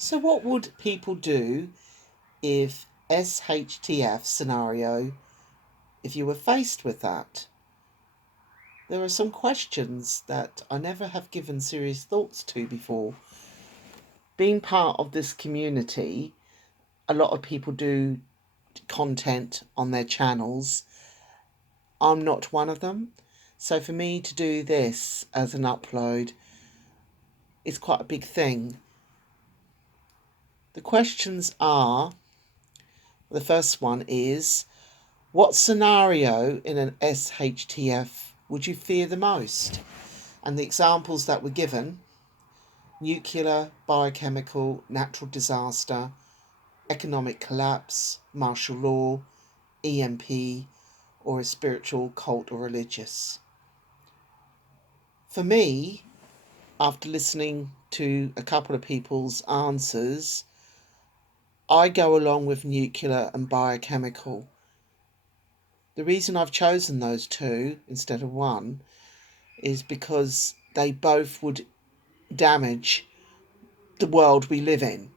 So what would people do if SHTF scenario, if you were faced with that? There are some questions that I never have given serious thoughts to before. Being part of this community, a lot of people do content on their channels. I'm not one of them. So for me to do this as an upload is quite a big thing. The questions are, the first one is, what scenario in an SHTF would you fear the most? And the examples that were given: nuclear, biochemical, natural disaster, economic collapse, martial law, EMP, or a spiritual, cult, or religious. For me, after listening to a couple of people's answers, I go along with nuclear and biochemical. The reason I've chosen those two instead of one is because they both would damage the world we live in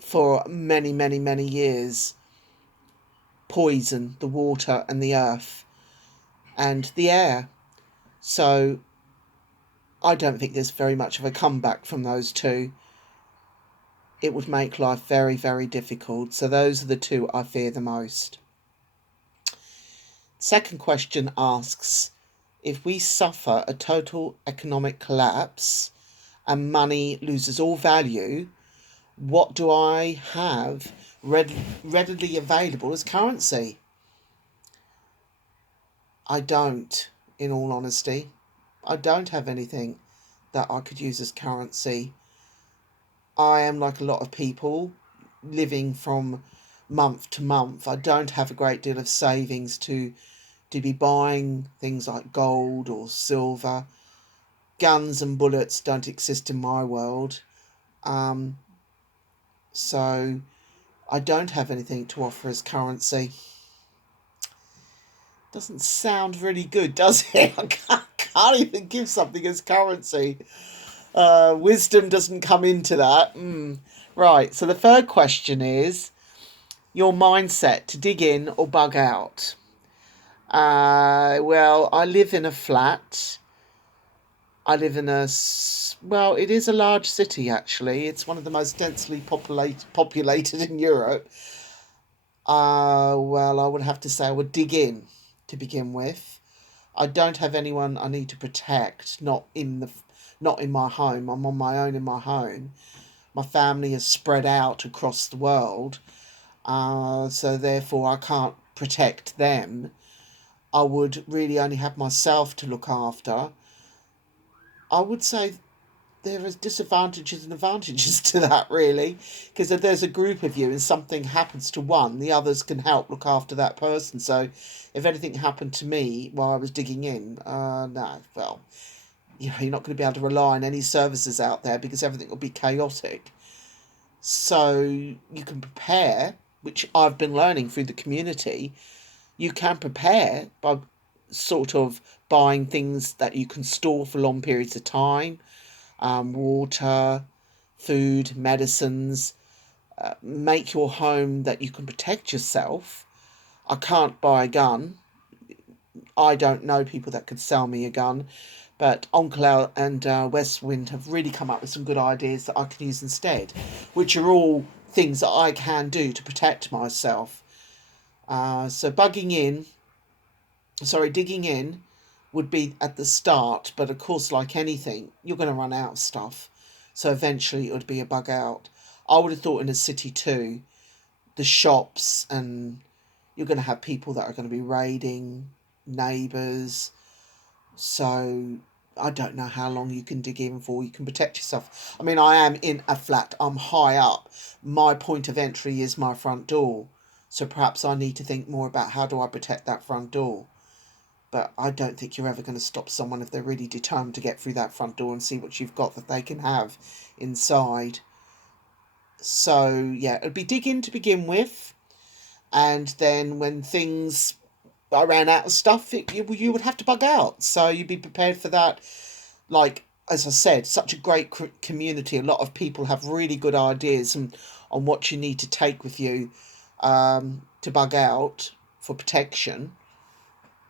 for many, many, many years. Poison the water and the earth and the air. So I don't think there's very much of a comeback from those two. It would make life very, very difficult. So those are the two I fear the most. Second question asks, if we suffer a total economic collapse and money loses all value, what do I have readily available as currency? I don't, in all honesty. I don't have anything that I could use as currency. I am like a lot of people, living from month to month. I don't have a great deal of savings to be buying things like gold or silver. Guns and bullets don't exist in my world. So I don't have anything to offer as currency. Doesn't sound really good, does it? I can't even give something as currency. Wisdom doesn't come into that. Right, so the third question is your mindset to dig in or bug out. Well, I live in a flat. I live in well, it is a large city actually. It's one of the most densely populated in Europe. Well, I would have to say I would dig in to begin with. I don't have anyone I need to protect, not in my home. I'm on my own in my home. My family is spread out across the world, so therefore I can't protect them. I would really only have myself to look after. I would say there is disadvantages and advantages to that, really, because if there's a group of you and something happens to one, the others can help look after that person. So if anything happened to me while I was digging in, no, well, you're not going to be able to rely on any services out there because everything will be chaotic. So you can prepare, which I've been learning through the community. You can prepare by sort of buying things that you can store for long periods of time, water, food, medicines. Make your home that you can protect yourself. I can't buy a gun. I don't know people that could sell me a gun, but Uncle Al and Westwind have really come up with some good ideas that I can use instead, which are all things that I can do to protect myself. So digging in would be at the start, but of course, like anything, you're going to run out of stuff. So eventually it would be a bug out. I would have thought in a city too, the shops, and you're going to have people that are going to be raiding neighbours. So I don't know how long you can dig in for. You can protect yourself. I mean, I am in a flat. I'm high up. My point of entry is my front door. So perhaps I need to think more about how do I protect that front door. But I don't think you're ever going to stop someone if they're really determined to get through that front door and see what you've got that they can have inside. So, yeah, it'd be dig in to begin with. And then when I ran out of stuff, you would have to bug out. So you'd be prepared for that. Like, as I said, such a great community. A lot of people have really good ideas on what you need to take with you to bug out for protection.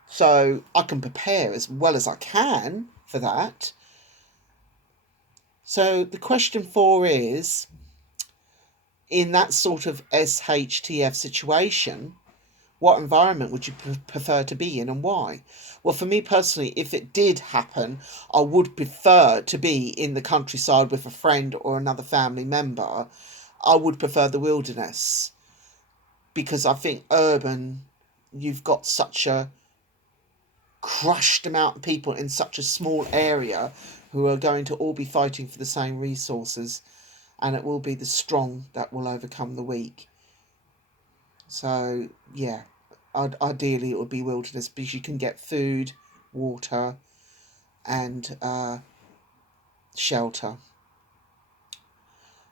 So I can prepare as well as I can for that. So the question 4 is, in that sort of SHTF situation, what environment would you prefer to be in and why? Well, for me personally, if it did happen, I would prefer to be in the countryside with a friend or another family member. I would prefer the wilderness, because I think urban, you've got such a crushed amount of people in such a small area who are going to all be fighting for the same resources, and it will be the strong that will overcome the weak. So yeah, ideally it would be wilderness, because you can get food, water, and shelter.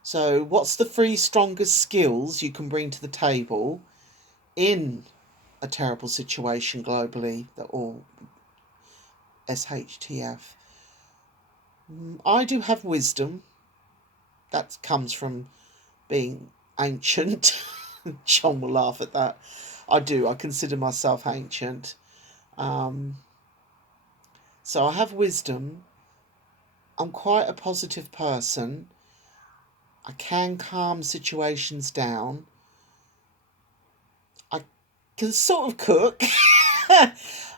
So what's the 3 strongest skills you can bring to the table in a terrible situation globally, that all SHTF? I do have wisdom. That comes from being ancient. John will laugh at that. I do. I consider myself ancient. So I have wisdom. I'm quite a positive person. I can calm situations down. I can sort of cook.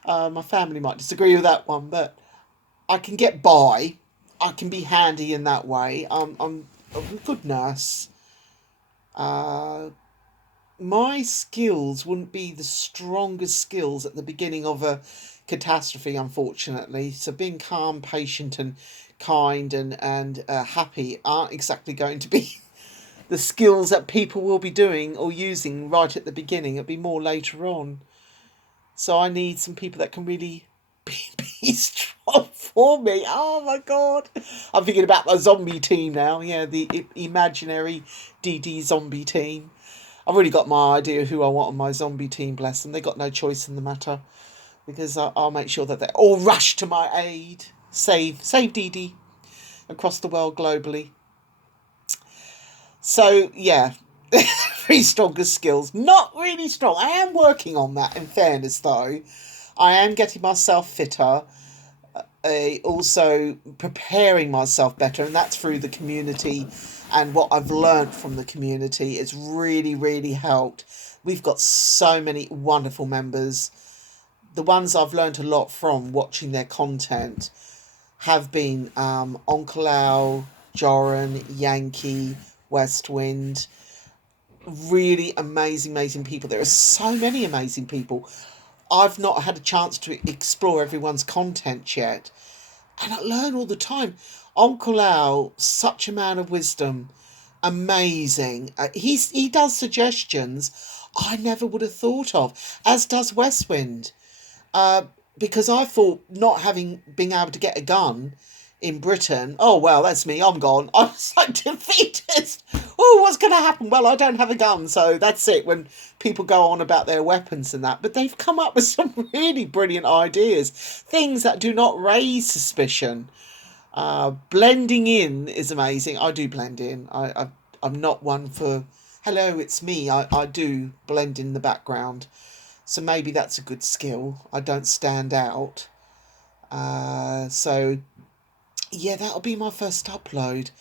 My family might disagree with that one, but I can get by. I can be handy in that way. I'm a good nurse. My skills wouldn't be the strongest skills at the beginning of a catastrophe, unfortunately. So being calm, patient, and kind and happy aren't exactly going to be the skills that people will be doing or using right at the beginning. It'll be more later on. So I need some people that can really be strong for me. Oh my god. I'm thinking about my zombie team now. Yeah, the imaginary DD zombie team. I've already got my idea of who I want on my zombie team, bless them. They got no choice in the matter, because I'll make sure that they all rush to my aid. Save Dee Dee across the world globally. So, yeah, 3 strongest skills. Not really strong. I am working on that, in fairness, though. I am getting myself fitter. Also preparing myself better, and that's through the community and what I've learned from the community. It's really, really helped. We've got so many wonderful members. The ones I've learned a lot from watching their content have been Uncle Al, Joran, Yankee, Westwind. Really amazing people. There are so many amazing people. I've not had a chance to explore everyone's content yet, and I learn all the time. Uncle Al, such a man of wisdom, amazing. He does suggestions I never would have thought of, as does Westwind. Because I thought not having been able to get a gun in Britain, oh well, that's me, I'm gone. I was like defeatist. Oh, what's going to happen? Well, I don't have a gun, so that's it. When people go on about their weapons and that, but they've come up with some really brilliant ideas, things that do not raise suspicion. Blending in is amazing. I do blend in. I'm not one for hello, it's me. I do blend in the background. So maybe that's a good skill. I don't stand out. So yeah, that'll be my first upload.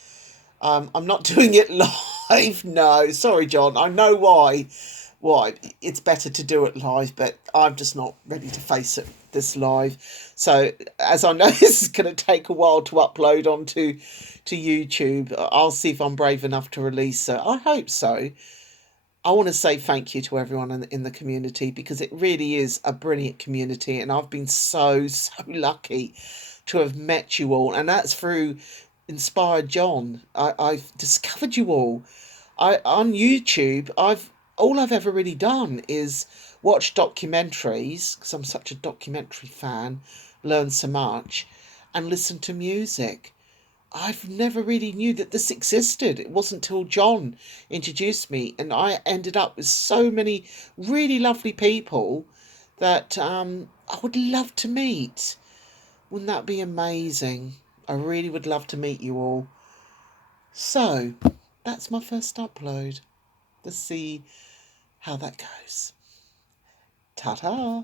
I'm not doing it live. No, sorry, John. I know why. Why it's better to do it live, but I'm just not ready to face it this live. So as I know this is going to take a while to upload onto YouTube, I'll see if I'm brave enough to release it. I hope so. I want to say thank you to everyone in the community, because it really is a brilliant community, and I've been so lucky to have met you all, and that's through Inspired John. I've discovered you all. On YouTube, all I've ever really done is watch documentaries, because I'm such a documentary fan, learn so much, and listen to music. I've never really knew that this existed. It wasn't till John introduced me, and I ended up with so many really lovely people that I would love to meet. Wouldn't that be amazing? I really would love to meet you all. So, that's my first upload. Let's see how that goes. Ta-ta!